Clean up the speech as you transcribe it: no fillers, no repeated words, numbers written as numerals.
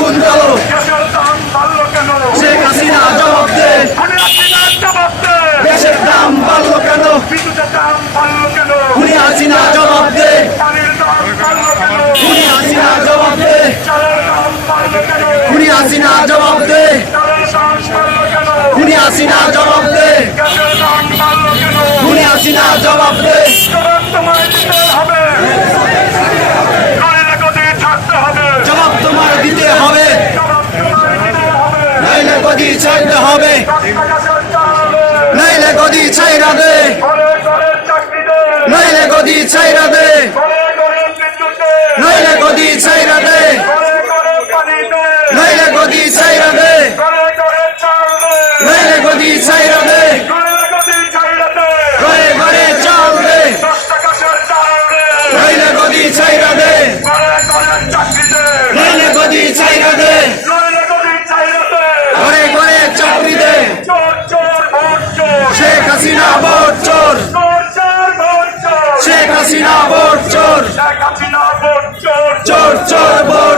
আগুন জ্বালো দেশের দাম বাড়লো কেন? শেখ হাসিনা জবাব দে খুনি হাসিনা জবাব দে। গ্যাসের দাম বাড়লো কেন বিদ্যুতের দাম বাড়লো কেন? খুনি হাসিনা জবাব দে পানির দাম বাড়লো কেন? খুনি হাসিনা জবাব দে চালের দাম বাড়লো কেন? খুনি হাসিনা জবাব দে চালের দাম বাড়লো কেন? খুনি হাসিনা জবাব দে গ্যাসের দাম বাড়লো কেন? খুনি হাসিনা জবাব দে জবাব তোমায় দিতে হবে, নইলে গদি থাকতে হবে। জবাব তোমার দিতে হবে জবাব তোমায় দিতে হবে। নাইলে গদি ছাইড়তে হবে রাস্তাঘাটের চালে, নাইলে গদি ছাইড়া দে ঘরে ঘরে চাকরি দে, নাইলে গদি ছাইড়া দে ঘরে ঘরে বিদ্যুৎ দে, নাইলে গদি ছাইড়া দে ঘরে ঘরে পানি দে, নাইলে গদি ছাইড়া দে ঘরে ঘরে চাল দে, নাইলে গদি ছাইড়া দে ঘরে গদি ছাইড়া দে, ঘরে ঘরে চাল দে রাস্তাঘাটের চালে, নাইলে গদি ছাইড়া দে ঘরে ঘরে চাকরি দে, নাইলে গদি ছাইড়া দে নইলে গদি ছাইড়া দে। ঘরে ঘরে চাকরি দে চোর চোর ভোট চোর, শেখ হাসিনা ভোট চোর চোর চোর ভোট চোর, শেখ হাসিনা ভোট চোর শেখ হাসিনা ভোট চোর, চোর চোর ভোট